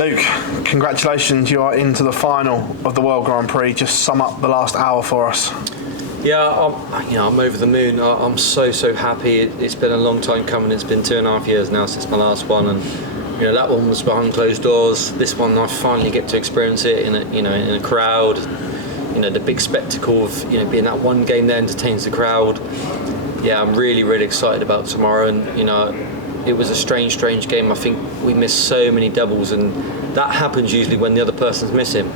Luke, congratulations, you are into the final of the World Grand Prix. Just sum up the last hour for us. Yeah, I'm over the moon. I'm so happy. It's been a long time coming. It's been 2.5 years now since my last one, and that one was behind closed doors. This one, I finally get to experience it in a crowd. The big spectacle of being that one game that entertains the crowd. Yeah, I'm really excited about tomorrow, and it was a strange game. I think we missed so many doubles, and that happens usually when the other person's missing.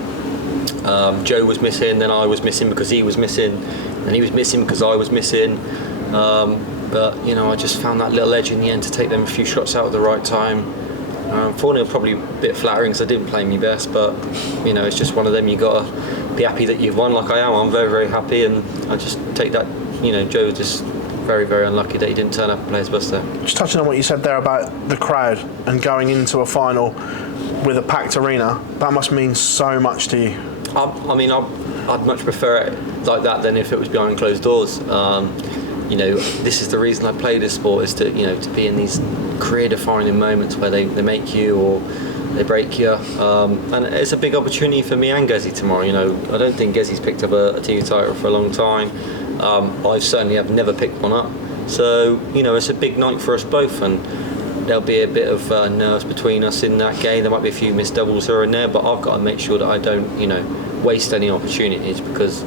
Joe was missing, then I was missing because he was missing, and he was missing because I was missing. But I just found that little edge in the end to take them a few shots out at the right time. 4-0 probably a bit flattering because I didn't play my best, but it's just one of them. You gotta be happy that you've won, like I am. I'm very happy, and I just take that. Joe was just very unlucky that he didn't turn up and play his best there. Just touching on what you said there about the crowd and going into a final with a packed arena, that must mean so much to you. I'd much prefer it like that than if it was behind closed doors. This is the reason I play this sport, is to be in these career-defining moments where they make you or they break you, and it's a big opportunity for me and Gezi tomorrow. I don't think Gezi's picked up a TV title for a long time. I certainly have never picked one up, so it's a big night for us both, and there'll be a bit of nerves between us in that game. There might be a few missed doubles here and there, but I've got to make sure that I don't waste any opportunities, because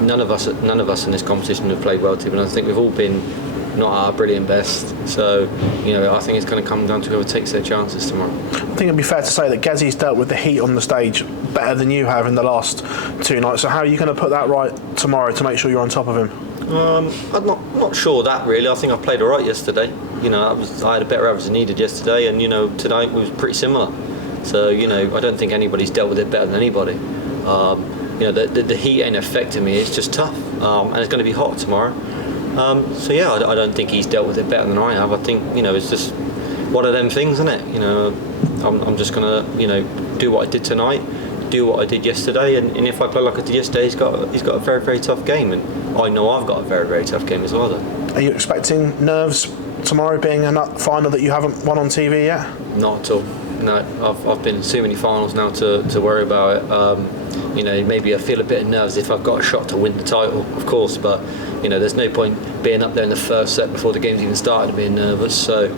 none of us in this competition have played well together, and I think we've all been not at our brilliant best. So I think it's going to come down to whoever takes their chances tomorrow. I think it'd be fair to say that Gezi's dealt with the heat on the stage better than you have in the last 2 nights. So how are you going to put that right tomorrow to make sure you're on top of him? I'm not sure that really. I think I played all right yesterday. I had a better average than needed yesterday, and tonight was pretty similar. So I don't think anybody's dealt with it better than anybody. The heat ain't affecting me. It's just tough, and it's going to be hot tomorrow. I don't think he's dealt with it better than I have. I think it's just one of them things, isn't it? I'm just gonna do what I did tonight, do what I did yesterday, and if I play like I did yesterday, he's got a very tough game, and I know I've got a very tough game as well. Though. Are you expecting nerves tomorrow, being a final that you haven't won on TV yet? Not at all. No, I've been in too many finals now to worry about it. Maybe I feel a bit of nerves if I've got a shot to win the title, of course, but there's no point being up there in the first set before the game's even started and being nervous. So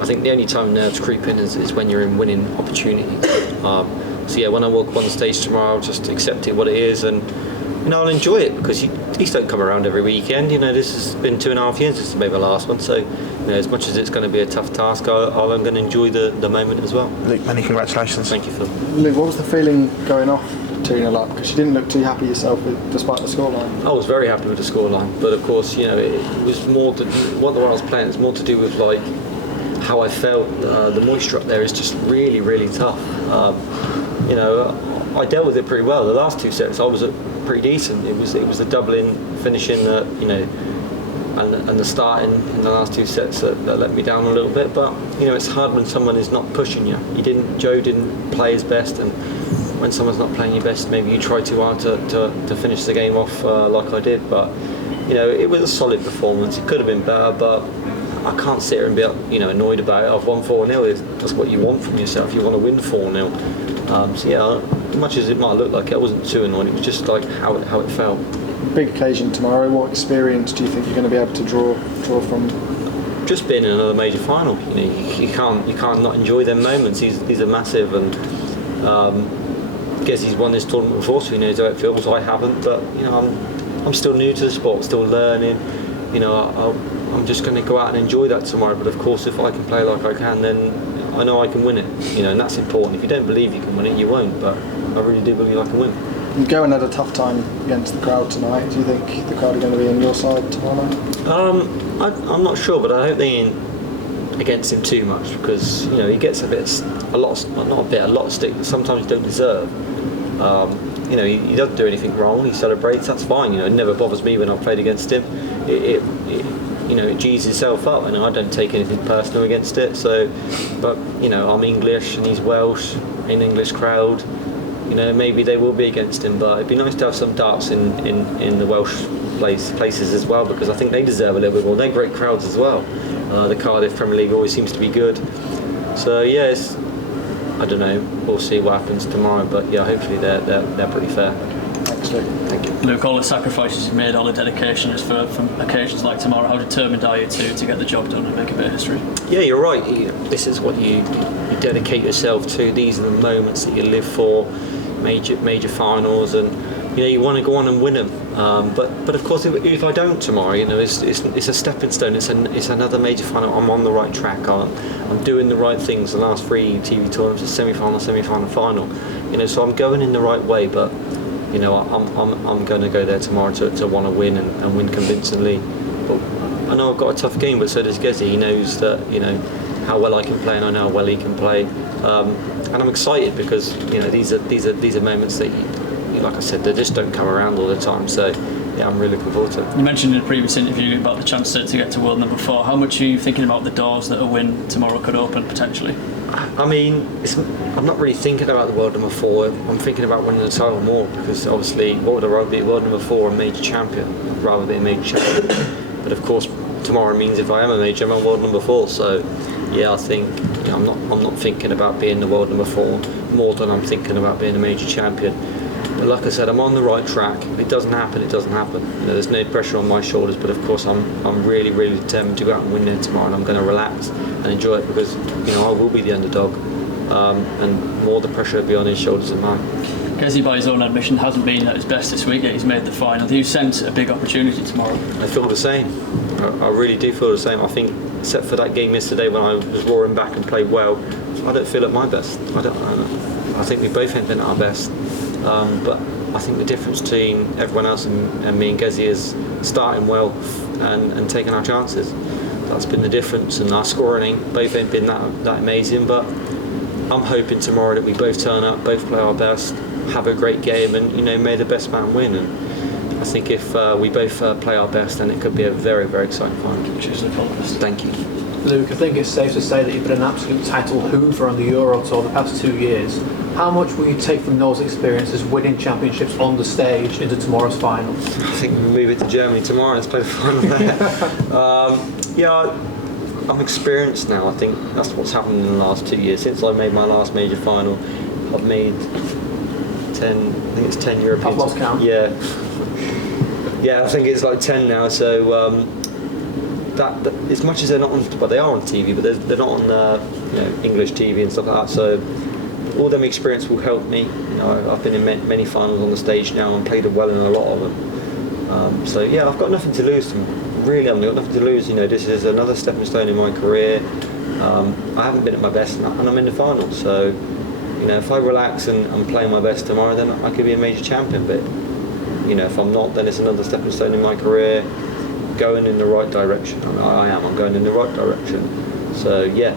I think the only time nerves creep in is when you're in winning opportunity. When I walk on the stage tomorrow, I'll just accept it what it is, and I'll enjoy it, because these don't come around every weekend. This has been 2.5 years since maybe the last one, so as much as it's going to be a tough task, I'm going to enjoy the moment as well. Luke, many congratulations. Thank you, Phil. Luke, what was the feeling going off 2-0 up? Because you didn't look too happy yourself despite the scoreline. I was very happy with the scoreline, but of course it was more what I was playing. It's more to do with like how I felt. The moisture up there is just really tough. I dealt with it pretty well. The last 2 sets I was pretty decent. It was the doubling, finishing, and the starting in the last 2 sets that let me down a little bit. But it's hard when someone is not pushing you. Joe didn't play his best, and when someone's not playing your best, maybe you try too hard to finish the game off like I did. But it was a solid performance. It could have been better, but I can't sit here and be annoyed about it. I've won 4-0. That's what you want from yourself. You want to win 4-0. As much as it might look like it, I wasn't too annoyed. It was just like how it felt. Big occasion tomorrow. What experience do you think you're going to be able to draw from? Just being in another major final. You can't not enjoy them moments. These are massive, and guess he's won this tournament before, so he knows how it feels. I haven't, but I'm still new to the sport, still learning. I'm just going to go out and enjoy that tomorrow. But of course, if I can play like I can, then I know I can win it. And that's important. If you don't believe you can win it, you won't. But I really do believe I can win. Gerwyn had a tough time against the crowd tonight. Do you think the crowd are going to be on your side tomorrow night? I'm not sure, but I hope they ain't against him too much, because he gets a lot of stick that sometimes he don't deserve. He doesn't do anything wrong. He celebrates. That's fine. It never bothers me when I've played against him. It G's himself up, and I don't take anything personal against it. So, but I'm English and he's Welsh, an English crowd. Maybe they will be against him, but it'd be nice to have some darts in the Welsh places as well, because I think they deserve a little bit more. They're great crowds as well. The Cardiff Premier League always seems to be good. So I don't know. We'll see what happens tomorrow. But yeah, hopefully they're pretty fair. Thanks, Luke. Thank you. Luke, all the sacrifices you've made, all the dedication is for occasions like tomorrow. How determined are you to get the job done and make a bit of history? Yeah, you're right. This is what you dedicate yourself to. These are the moments that you live for, major finals, and you want to go on and win them. But of course, if I don't tomorrow, it's a stepping stone. It's another major final. I'm on the right track. I'm doing the right things. The last 3 TV tournaments, semi-final, final. So I'm going in the right way. But I'm going to go there tomorrow to want to win and win convincingly. But I know I've got a tough game, but so does Gezi. He knows that how well I can play, and I know how well he can play. And I'm excited because these are moments that, like I said, they just don't come around all the time. So yeah, I'm really looking forward to it. You mentioned in a previous interview about the chance to get to world number 4. How much are you thinking about the doors that a win tomorrow could open potentially? I mean, I'm not really thinking about the world number 4. I'm thinking about winning the title more, because obviously, what would I rather be, world number 4 or a major champion? I'd rather be a major champion. But of course, tomorrow means if I am a major, I'm world number 4. So yeah, I think I'm not thinking about being the world number 4 more than I'm thinking about being a major champion. But like I said, I'm on the right track. If it doesn't happen, it doesn't happen. There's no pressure on my shoulders, but of course I'm really, really determined to go out and win it tomorrow, and I'm going to relax and enjoy it, because I will be the underdog, and more the pressure will be on his shoulders than mine. Gezi, by his own admission, hasn't been at his best this week, yet he's made the final. Do you sense a big opportunity tomorrow? I feel the same. I really do feel the same. I think, except for that game yesterday when I was roaring back and played well, I don't feel at my best. I think we both ain't been at our best. But I think the difference between everyone else and me and Gezi is starting well and taking our chances. That's been the difference, and our scoring both ain't been that amazing, but I'm hoping tomorrow that we both turn up, both play our best, have a great game, and may the best man win. And I think if we both play our best, then it could be a very, very exciting final. Cheers, Luke. Thank you. Luke, I think it's safe to say that you've been an absolute title hoover on the Euro Tour the past 2 years. How much will you take from those experiences winning championships on the stage into tomorrow's final? I think we'll move it to Germany tomorrow and let's play the final there. Yeah, I'm experienced now. I think that's what's happened in the last 2 years. Since I made my last major final, I've made 10, I think it's 10 European. I've lost count. Yeah, I think it's like 10 now. So that as much as they're not on, well, they are on TV, but they're not on English TV and stuff like that. So all them experience will help me. I've been in many finals on the stage now and played well in a lot of them. So yeah, I've got nothing to lose. Really, I've got nothing to lose. This is another stepping stone in my career. I haven't been at my best, and I'm in the final. So if I relax and I'm playing my best tomorrow, then I could be a major champion. But if I'm not, then it's another stepping stone in my career, going in the right direction. I'm going in the right direction. So yeah.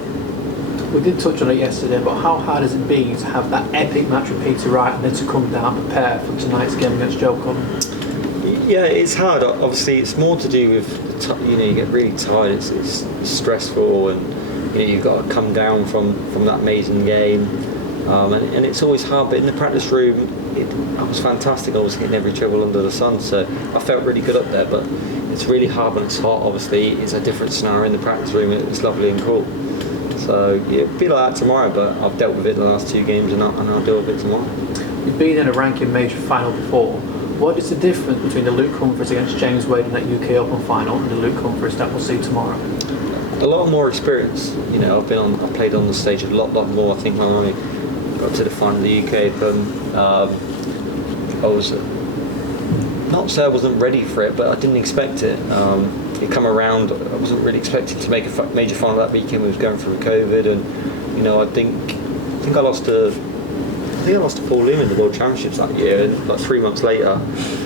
We did touch on it yesterday, but how hard has it been to have that epic match with Peter Wright and then to come down prepared for tonight's game against Joe Cullen? Yeah, it's hard. Obviously, it's more to do with you get really tired. It's stressful, and you've got to come down from that amazing game, and it's always hard. But in the practice room, I was fantastic. I was hitting every treble under the sun, so I felt really good up there. But it's really hard when it's hot. Obviously, it's a different scenario in the practice room. It's lovely and cool. So yeah, it'll be like that tomorrow, but I've dealt with it the last 2 games, and I'll deal with it tomorrow. You've been in a ranking major final before. What is the difference between the Luke Humphries against James Wade in that UK Open final and the Luke Humphries that we'll see tomorrow? A lot more experience. I've played on the stage a lot more. I think when I got to the final of the UK Open, I was not say I wasn't ready for it, but I didn't expect it. It come around. I wasn't really expecting to make a major final that weekend. We was going through COVID, and I think I lost to Paul Lim in the World Championships that year. And like 3 months later,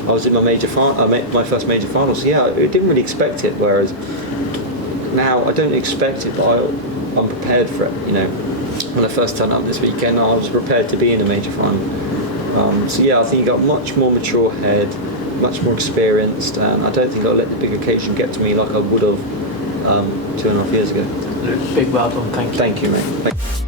I was in my my first major final. So yeah, I didn't really expect it. Whereas now I don't expect it, but I'm prepared for it. When I first turned up this weekend, I was prepared to be in a major final. So yeah, I think you got much more mature head, much more experienced, and I don't think I'll let the big occasion get to me like I would have 2.5 years ago. Big well done, thank you. Thank you, mate.